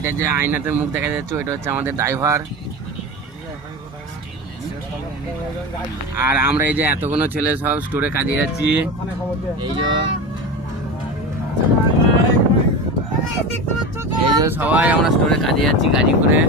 ওইটা যে আয়নাতে মুখ দেখা যাচ্ছে ওইটা হচ্ছে আমাদের ড্রাইভার। আর আমরা এই যে এতগুলো ছেলে সব স্টোরে কাজে যাচ্ছি, এই যে সবাই আমরা স্টোরে কাজে যাচ্ছি গাড়ি করে।